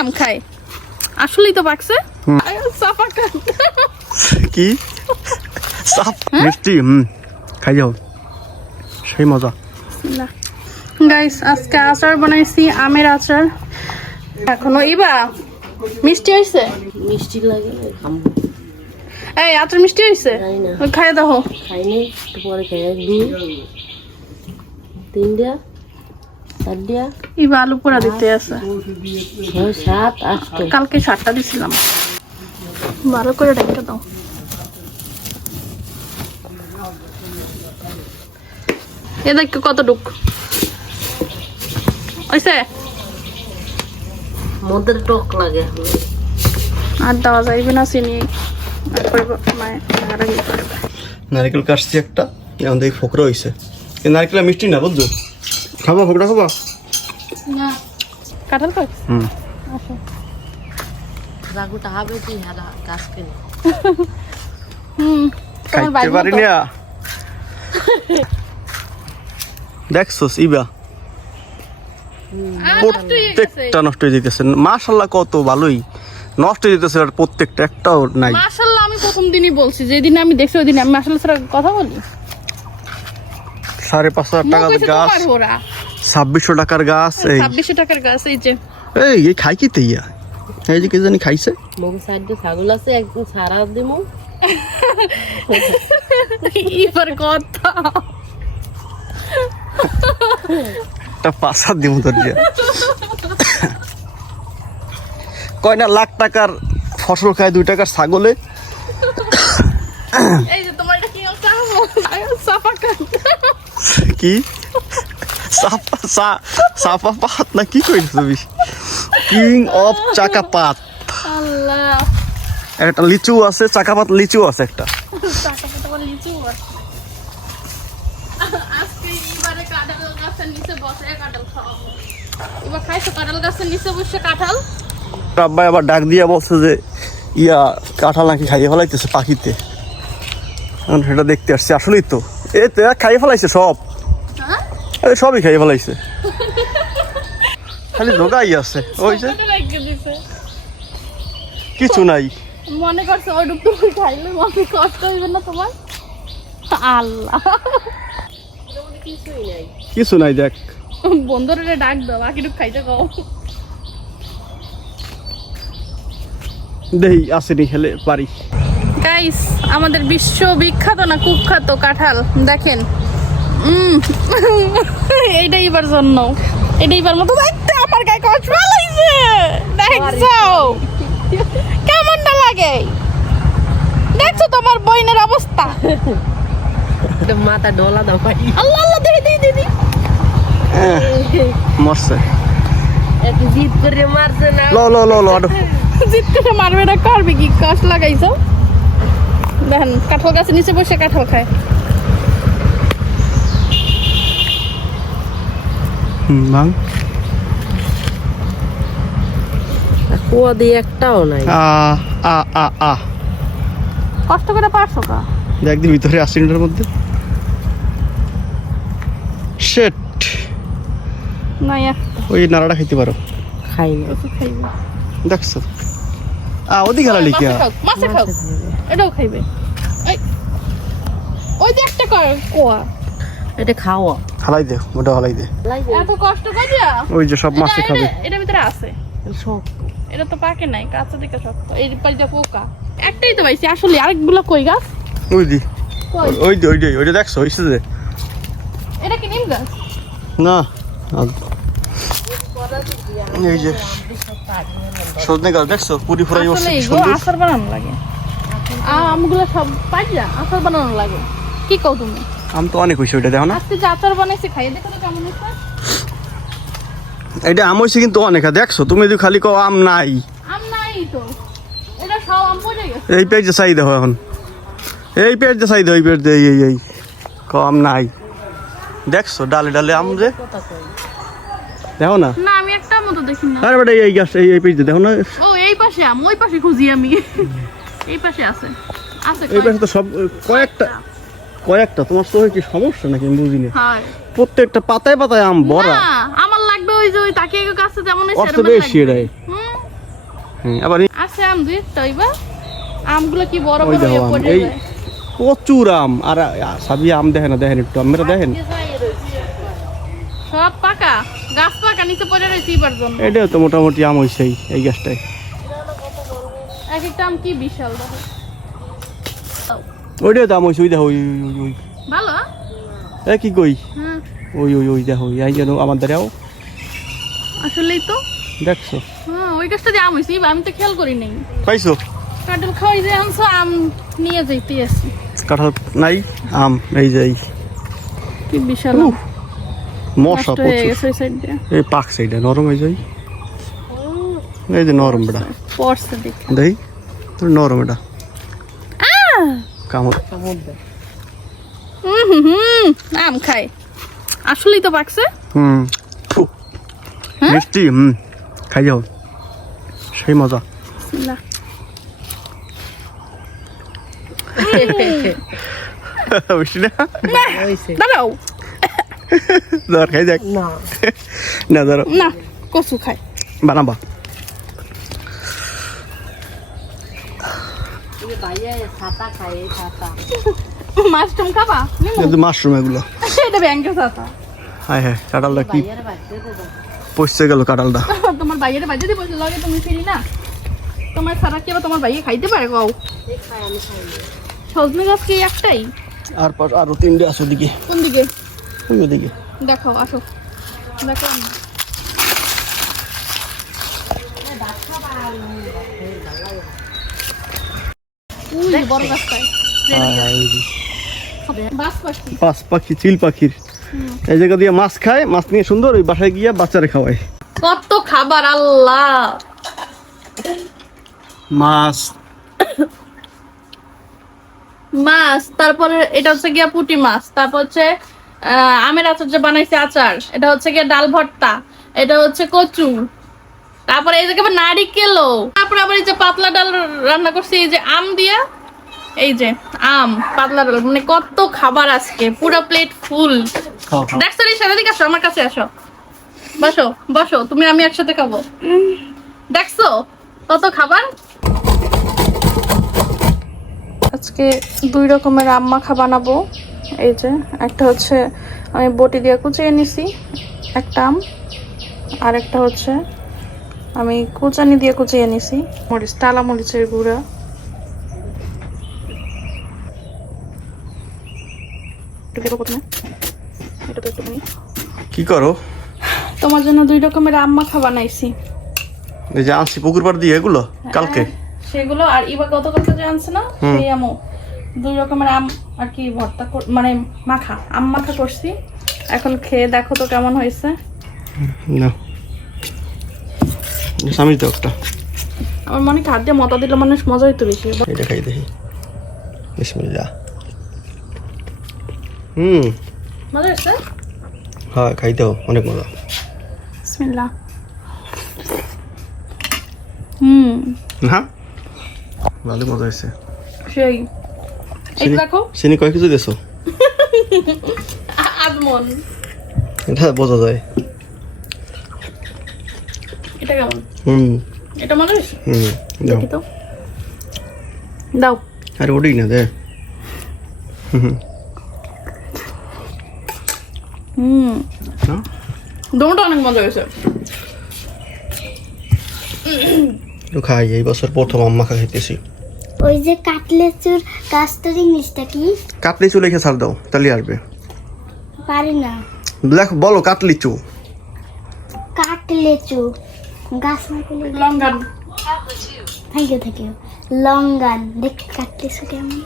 আম খাই আসলেই তো পাকছে কি সাপ মিষ্টি খাই যাও সেই মজা গাইস আজকে আচার বানাইছি আমের আচার এখনো ইবা মিষ্টি হইছে মিষ্টি লাগে এই আচার মিষ্টি হইছে খাই দাও খাইনি পরে খাই 2 3 দিয়া 4 দিয়া ইবা আলু পোড়া দিতে আছে 6 7 8 কালকে 7টা দিছিলাম ভালো করে ঢেকে দাও এ দেখ কত ডুক হইছে মদের টক লাগে আর দেওয়া যাইবে না চিনি নারকেল কাটছি একটা এখন দেখি ফোকরা হয়েছে নারকেল মিষ্টি না বুঝছো খাবা ফোকরা খাবা কাঁঠাল খাই রাগুটা হবে কি হারা গাছ কেন খাইতে পারি না দেখছোস ইবা প্রত্যেকটা নষ্ট হয়ে যেতেছে মাশাআল্লাহ কত ভালোই নষ্ট হয়ে যেতেছে আর প্রত্যেকটা একটাও নাই মাশাআল্লাহ আমি প্রথম দিনই বলছি যেদিন আমি দেখছি ওই দিন আমি মাশাআল্লাহ ছাড়া কথা বলি 5,500 টাকার গাছ 2600 টাকার গাছ এই 2600 টাকার গাছ এই যে এই খাই কি তেইয়া এই যে কি জানি খাইছে মগ সাইডে ছাগল আছে একদম সারা দিমু ইবার কথা একটা পাশা দিব তোর যে কয় না লাখ টাকার ফসল খায় 2 টাকার ছাগলে এই যে তোমার এটা কি সাফা কি সাফা পাত না কি কইছ তুমি কিং অফ চাকাপাত আল্লাহ একটা লিচু আছে চাকাপাত লিচু আছে একটা চাকাপাত বল লিচু আছে আজকে ইবারে কাঁঠাল গাছের নিচে বসে কাঁঠাল খাওয়াবো এবার খাইছো কাঁঠাল গাছের নিচে বসে কাঁঠাল আব্বা আবার ডাক দিয়া বলছে যে ইয়া কাঁঠাল নাকি খাইয়ে ফেলাইতেছে পাখিতে সেটা দেখতে আসছে আসলেই তো এ তো খাইয়ে ফেলাইছে সব সবই খাইয়ে ফেলাইছে খালি ধোকাই আছে ওই যে কিছু নাই মনে করছে ওই ডুব তুমি খাইলে মনে কষ্ট হইবে না তোমার আল্লাহ কিছু নাই দেখ বন্ধুরে ডাক দাও বাকি ডুব খাইতে কও দেই আসেনি খেলে পারি গাইস আমাদের বিশ্ব বিখ্যাত না কুখ্যাত কাঁঠাল দেখেন এইটাই এবার জন্য এটাই এবার মতো দেখতে আমার গায়ে কষ্ট লাগছে দেখছো কেমনটা লাগে দেখছো তোমার বইনের অবস্থা মাথা ডলা দাও ভাই আল্লাহ আল্লাহ দিদি মরছে এক জিদ করে মারছে না লো জিদ করে মারবে না করবে কি কষ্ট লাগাইছো দেখেন কাঁঠাল গাছের নিচে বসে কাঁঠাল খায় ভাঙ কুয়া দিয়ে একটাও নাই কষ্ট করে পারছো কা দেখ দি ভিতরে আসিনটার মধ্যে শেট না ওই নাড়াটা খাইতে পারো খাই না খাইবে দেখছো ওদি খেলা লিখিয়া মাছে খাও এটাও খাইবে ওই যে একটা কোয়া এটা খাওয়া হালাই দে ওটা হালাই দে এত কষ্ট করিয়া ওই যে সব মাছে খাবে এটার ভিতরে আছে সব এটা তো পাকে নাই কাঁচা দিকে শক্ত এই পাইটা পোকা একটাই তো পাইছি আসলে আরেকগুলো কই গাছ ওই দি ওইটা দেখছো হইছে যে এটা কি নিম গাছ না এই যে সজনে গাছ দেখছো পুরি ফুরাই আসলে বসছে এগুলো আচার বানানো লাগে আমগুলো সব পাইয়া আচার বানানো লাগে কি কও তুমি আম তো অনেক হইছে ওইটা দেখো না আজকে যে আচার বানাইছি খাইয়ে দেখো তো কেমন হইছে এটা আম হইছে কিন্তু অনেক দেখছো তুমি যদি খালি কও আম নাই আম নাই তো এটা সব আম পড়ে গেছে এই পেজ চাই দেখো এখন এই পেজ চাই দেখো এই পেজ এই কম নাই দেখছো ডালে আম যে দেখো না না আমি একটা মতো দেখি না আরে বেটা এই গাছ এই পেজ দেখো না ও এই পাশে আম ওই পাশে খুঁজি আমি এই পাশে আছে এই পাশে তো সব কয়েকটা তোমার তো কি সমস্যা নাকি আমি বুঝি না হ্যাঁ প্রত্যেকটা পাতায় পাতায় আম ভরা না আমার লাগবে ওই যে ওই তাকিয়ে গাছে যেমন অর্থ বেশি এটাই হ্যাঁ আবার আছে আম দুই একটা হইবা আমগুলো কি বড় ওই বড় দেখো হয়ে আম, পড়ে এই যায় প্রচুর আম আর সাবি আম দেখেন একটু আমরা দেখেন সব পাকা গাছ পাকা নিচে পড়ে রয়েছে এবার জন্য এটাও তো মোটামুটি আম হয়েছে এই গাছটায়। এক একটা আম কি বিশাল দেখো ওইটাও তো আম হয়েছে ওই দেখো ওই ওই ওই ভালো এ কি কই হ্যাঁ ওই ওই ওই দেখো এই যেন আমার দ্বারাও আসলেই তো দেখছো হ্যাঁ ওই গাছটা যে আম হয়েছে আমি তো খেয়াল করি নাই পাইছো কাঁঠাল খাওয়াই যে আনছো আম নিয়ে যাইতে আসি কাঁঠাল নাই আম এই যে এই কি বিশাল আম। মশা নষ্ট হয়ে প্রচুর গেছে ওই সাইড দিয়ে এই পাক সাইডে নরম হয়ে যায় এই যে নরম বেটা পড়ছে দেখে দেখি নরম এটা কামড় আম খাই আসলেই তো পাকছে হুম ফু, হ্যাঁ? মিষ্টি খাই যাও সেই মজা না বুঝছি না হইছে দাঁড়াও ধর খাই দেখ না না ধরো না কচু খাই বানাবা এই ভাইয়া ছাতা খায় এই ছাতা মাশরুম খাবা কিন্তু মাশরুম এগুলো এটা ব্যাংকের ছাতা হায় হায় কাঁঠালটা কি ভাইয়ার বাড়িতে তো পচছে গেল কাঁঠালটা তোমার ভাইয়ের বাজে দিয়ে বসে লাগে তুমি ফিরি না তোমার ছাড়া কি আবার তোমার ভাইয়ে খাইতে পারে কও এই খায় আমি খাই না সজনে গাছ কি একটাই আর পাশ আরো তিনটে আছে ওদিকে কোন দিকে ওই ওদিকে দেখাও আসো দেখো উই বড় গাছটাই বাস পাখি পাঁচ পাখি চিল পাখির এই জায়গা দিয়ে মাছ খায় মাছ নিয়ে সুন্দর ওই বাসায় গিয়ে বাচ্চারে খাওয়ায় কত খাবার আল্লাহ মাছ মাছ তারপরে এটা হচ্ছে গিয়া পুঁটি মাছ তারপর হচ্ছে আমের আচার যে বানাইছে আচার এটা হচ্ছে গিয়া ডাল ভর্তা এটা হচ্ছে কচু তারপরে এই জায়গায় নারিকেলও তারপরে আবার এই যে পাতলা ডাল রান্না করছি এই যে আম দিয়া এই যে আম পাতলা ডাল মানে কত খাবার আজকে পুরো প্লেট ফুল খাও খাও দেখছো রে সারা দিকে আসো আমার কাছে আসো বসো বসো তুমি আমি একসাথে খাবো দেখছো কত খাবার আজকে দুই রকমের আম মাখা বানাবো এই যে একটা হচ্ছে আমি বটি দিয়ে কুচিয়ে নিছি একটা আম আর একটা হচ্ছে আমি কুচানি দিয়ে কুচিয়ে নিছি মরিচ টালা মরিচের গুঁড়া একটু দেবো প্রথমে এটা তো একটুখানি কি করো তোমার জন্য দুই রকমের আম মাখা বানাইছি এই যে আনছি পুকুর পাড় দিয়ে এগুলো কালকে সেগুলো আর এবার গতকালকে যে আনছে না সেই আমও দুই রকমের আম আর কি ভর্তা মানে মাখা আম মাখা করছি এখন খেয়ে দেখো তো কেমন হয়েছে না স্বামী তো একটা আমার মনে হয় হাত দিয়ে মতা দিলে মানুষ মজা হইতো বেশি এটা খাই দেখি বিসমিল্লাহ মজা হয়েছে হ্যাঁ খাইতেও অনেক মজা বিসমিল্লাহ হ্যাঁ ভালো মজা হয়েছে সেই এই দেখো চিনি কয় কিছু দেছো আজমন এটা বোঝা যায় এটা কেমন হুম এটা মজা হয়েছে দাও দেখি তো দাও আরে ওটাই না দে না? দোনোটা অনেক মজা হয়েছে একটু খাই এই বছর প্রথম আম্মা খাইতেছি ওই যে কাটলেচুর গাছটার ইংলিশটা কি কাটলি চু লিখে ছাড় দাও তাহলে আসবে পারি না লেখ বলো কাটলি চু কাটলেচু গাছ না করলে লঙ্গান থ্যাংক ইউ লঙ্গান দেখ কাটলেচু কেমন